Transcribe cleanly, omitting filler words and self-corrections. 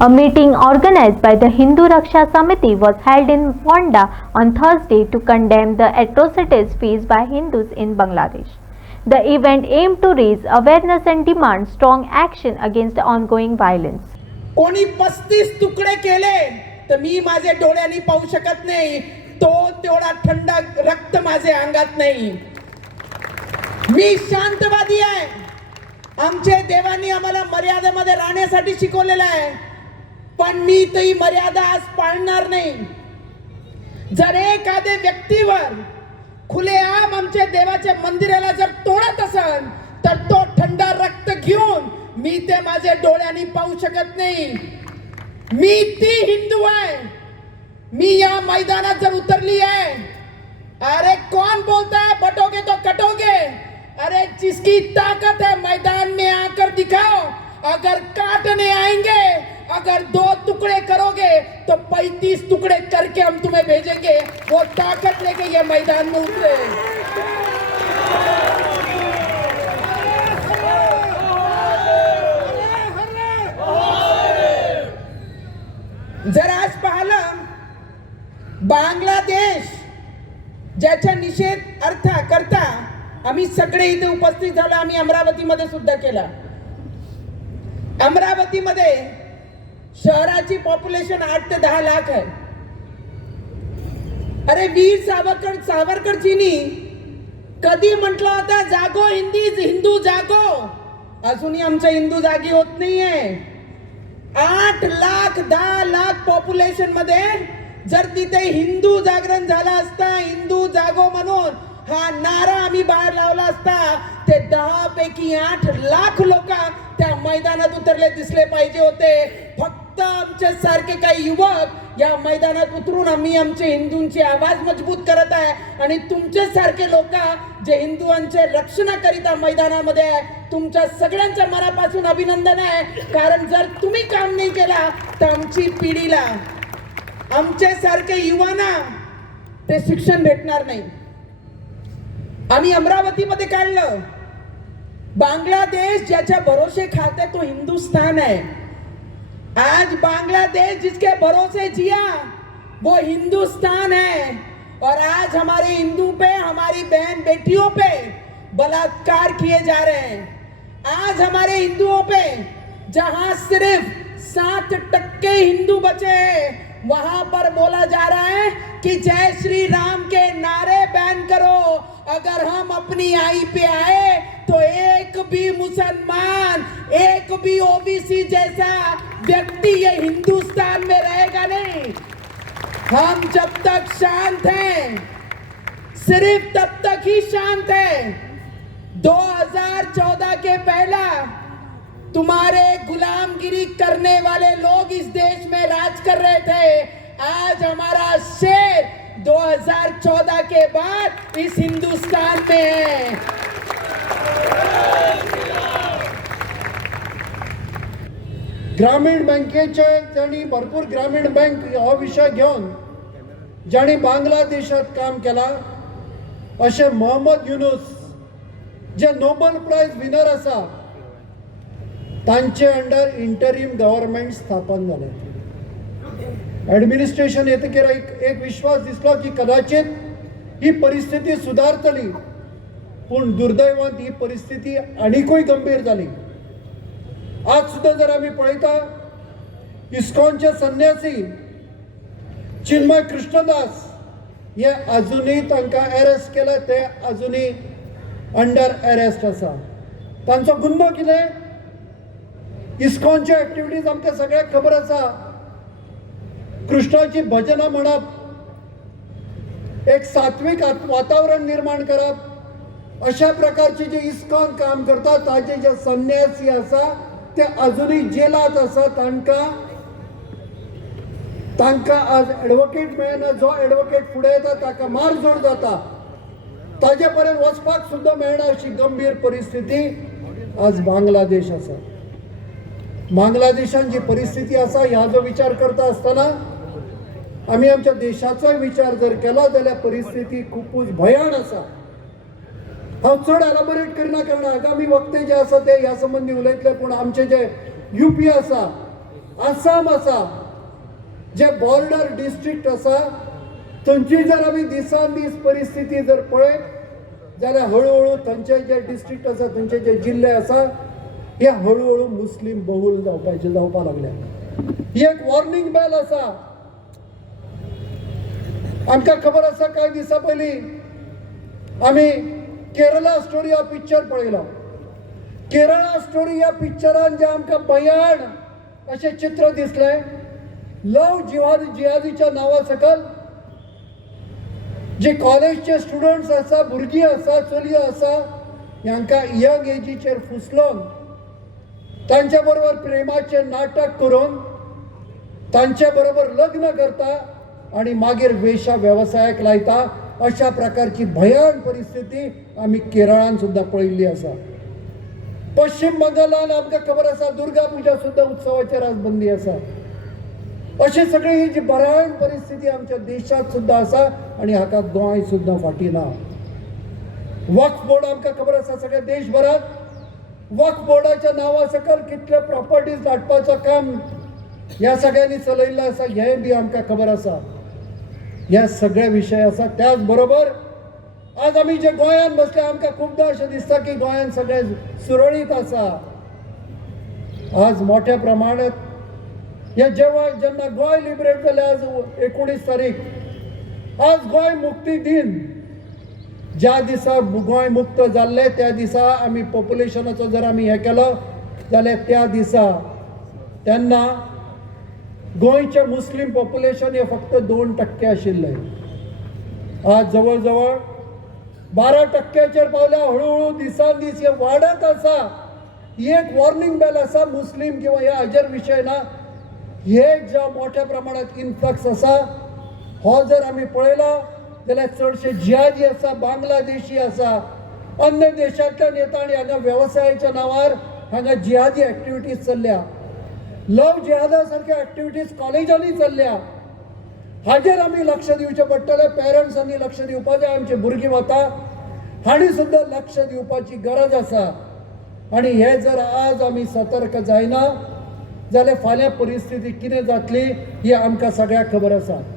A meeting organized by the Hindu Raksha Samiti was held in Ponda on Thursday to condemn the atrocities faced by Hindus in Bangladesh. The event aimed to raise awareness and demand strong action against the ongoing violence. कोणी 35 तुकडे केले तर मी माझे डोळ्यांनी पाहू शकत नाही, तो तेवढा थंड रक्त माझे अंगात नाही. मी शांतवादी आहे. आमचे देवांनी आम्हाला मर्यादेमध्ये राहण्यासाठी शिकवलेलं आहे, पण मी ती मर्यादा आज पाळणार नाही. जर एखाद्या व्यक्तीवर खुलेआम आमच्या देवाच्या मंदिराला जर तोडत असेल तर तो थंड रक्त घेऊन मी ते माझे डोळ्यांनी पाहू शकत नाही. मी ती हिंदू आहे. मी या मैदानात जर उतरली आहे, अरे कौन बोलता है बटोगे तो कटोगे? अरे जिसकी ताकत है मैदान में आकर दिखाओ. अगर काटने आएंगे, अगर 2 टुकड़े करोगे तो 35 टुकड़े करके हम तुम्हें भेजेंगे. वो ताकत लेके ये मैदान में उतरे. जर आज पाहिलं, बांगलादेश ज्याचा निषेध करता आम्ही सगळे इथे उपस्थित झालो. आम्ही अमरावतीमध्ये सुद्धा केला. अमरावतीमध्ये शहराची पॉप्युलेशन 8 ते 10 लाख आहे. अरे वीर सावरकरजींनी कधी म्हटलं होतं, जागो हिंदू जागो. अजूनही आमच्या हिंदू जागी होत नाहीये. 8 लाख 10 लाख पॉप्युलेशन मध्ये जर तिथे हिंदू जागरण झाला असता, हिंदू जागो म्हणून हा नारा आम्ही बाहेर लावला असता, ते 10 पैकी 8 लाख लोक त्या मैदानात उतरले दिसले पाहिजे होते. फक्त आमच्या सारखे काही युवक या मैदानात उतरून आम्ही आमचे हिंदूंची आवाज मजबूत करत आहे. आणि तुमचे सारखे लोक जे हिंदुआंचे रक्षणाकरिता मैदानामध्ये आहे, तुमच्या सगळ्यांच्या मनापासून अभिनंदन आहे. कारण जर तुम्ही काम नाही केला तर आमची पिढीला, आमचे सारखे युवांना ते शिक्षण भेटणार नाही. आम्ही अमरावतीमध्ये काढलं. बांग्लादेश ज्याच्या भरोसे खाते तो हिंदुस्तान है. आज बांग्लादेश जिसके भरोसे जिया वो हिंदुस्तान है. और आज हमारे हिंदू पे, हमारी बहन बेटियों पे बलात्कार किए जा रहे हैं. आज हमारे हिंदुओं पे जहां सिर्फ 7% हिंदू बचे हैं, वहां पर बोला जा रहा है कि जय श्री राम के नारे बैन करो. अगर हम अपनी आई पे आए तो एक भी मुसलमान, एक भी ओबीसी जैसा व्यक्ति ये हिंदुस्तान में रहेगा नहीं. हम जब तक शांत हैं, सिर्फ तब तक ही शांत है. 2014 के पहला तुम्हारे गुलामगिरी करने वाले लोग इस देश में राज कर रहे थे. आज हमारा शेर 2014 के बाद इस हिंदुस्तान में है. ग्रामीण बँकेचे ज्यांनी भरपूर ग्रामीण बँक हा विषय घेऊन ज्यांनी बांगलादेशात काम केला असे मोहम्मद युनुस जे नोबेल प्राइज विनर असा, तांचे अंडर इंटरिम गव्हर्नमेंट स्थापन झाले. ॲडमिनिस्ट्रेशन येतकीर एक विश्वास दिसलो की कदाचित ही परिस्थिती सुधारतली, पण दुर्दैवान ही परिस्थिती आणखी गंभीर झाली. आज सुद्धा जर आम्ही पळयता, इस्कॉनचे संन्यासी चिन्मय कृष्णदास हे अजूनही तांकां अरेस्ट केले, ते अजूनही अंडर अरेस्ट आसा. तांचो गुन्हो कितें? इस्कॉनचे ॲक्टिविटीज आमकां सगळ्यांक खबर आसा. कृष्णाची भजनां म्हणप, एक सात्विक वातावरण निर्माण करप, अशा प्रकारचे जे इस्कॉन काम करता ताचे जे संन्यासी आसा ते अजूनही जेलात आसा. तांकां आज ॲडवोकेट मेळना. जो ॲडवोकेट फुडें येता ताका मारझोड जाता. ताजे पर्यंत वचपाक सुद्दां मेळना अशी गंभीर परिस्थिती आज बांगलादेश आसा. बांगलादेशान जी परिस्थिती आसा ह्या जो विचार करता आसतना आमी आमच्या देशाचो विचार जर केलो जाल्यार परिस्थिती खूपच भयान आसा. हांव चड एलाबोरेट करना, कारण आगामी वक्ते जे आसा ते ह्या संबंधी उलयतले. पूण आमचे जे यूपी आसा आसाम आसा जे बॉर्डर डिस्ट्रिक्ट आसा थंयची जर आमी दिसान दीस परिस्थिती जर पळयत जाल्यार हळूहळू थंयचे जे डिस्ट्रिक्ट आसा थंयचे जे जिल्ले आसा हे हळूहळू मुस्लीम बहुल जावपाक लागल्या. ही एक वॉर्निंग बेल आसा. आमकां खबर आसा कांय दिसा पयलीं आमी केरला स्टोरी हा पिक्चर पळयलो. केरळा स्टोरी ह्या पिक्चरान जे आमकां भयान अशें चित्र दिसलें, लव जिहादीच्या नांवा सकल जे कॉलेजचे स्टुडंट्स आसा, भुरगीं आसा, चलयो आसा, हांकां यंग एजीचेर फुसलोवन तांच्या बरोबर प्रेमाचे नाटक करून तांच्या बरोबर लग्न करता आणि मागीर वेश्या वेवसायाक लायता. अशा प्रकारची भयान परिस्थिती आमी केरळान सुद्दां पळयल्ली आसा. पश्चिम बंगालान आमकां खबर आसा दुर्गा पुजा सुद्दां उत्सवाचेर आज बंदी आसा. अशी सगळी ही जी भयान परिस्थिती आमच्या देशात सुद्दां आसा आणि हाका गोंय सुद्दां फाटी ना. वक्फ बोर्ड आमकां खबर आसा सगळ्या देशभरात वक्फ बोर्डाच्या नांवा सकल कितले प्रॉपर्टीज धाडपाचो काम ह्या सगळ्यांनी चलयल्लें आसा हें बी आमकां खबर आसा. ह्या सगळे विशय आसा. त्याच बरोबर आज आमी जे गोंयान बसले आमकां खूबदां अशें दिसता की गोंयान सगळें सुरळीत आसा. आज मोठ्या प्रमाणात हे जेन्ना गोंय लिबरेट जालें आज 19 तारीख आज गोंय मुक्ती दिन. ज्या दिसा गोंय मुक्त जाल्लें त्या दिसा आमी पॉप्युलेशनाचो जर आमी हें केलो जाल्यार त्या दिसा तेन्ना गोंयचें मुस्लीम पॉप्युलेशन हे फक्त 2% आशिल्लें. आज जवळ जवळ 12%चेर पावल्या. हळूहळू दिसान दीस हे वाडत आसा. ही एक वॉर्निंग बेल आसा. मुस्लीम किंवा हे हाजेर विशय ना. हे ज्या मोठ्या प्रमाणात इन्फ्लक्स आसा हो जर आमी पळयलो जाल्यार चडशे जिहादी आसा, बांगलादेशी आसा, अन्य देशांतल्यान येता आनी हांगा वेवसायाच्या नांवार हांगा जिहादी एक्टिविटीज चल्ल्या. लव जिहादा सारख्या एक्टिविटीज कॉलेजांनी चल्ल्या. हाजेर आमी लक्ष दिवचें पडटलें. पेरंट्सांनी लक्ष दिवपाचें. आमचे भुरगीं वता हांणी सुद्दां लक्ष दिवपाची गरज आसा. आनी हे जर आज आमी सतर्क जायना जाल्यार फाल्यां परिस्थिती कितें जातली ही आमकां सगळ्यांक खबर आसा.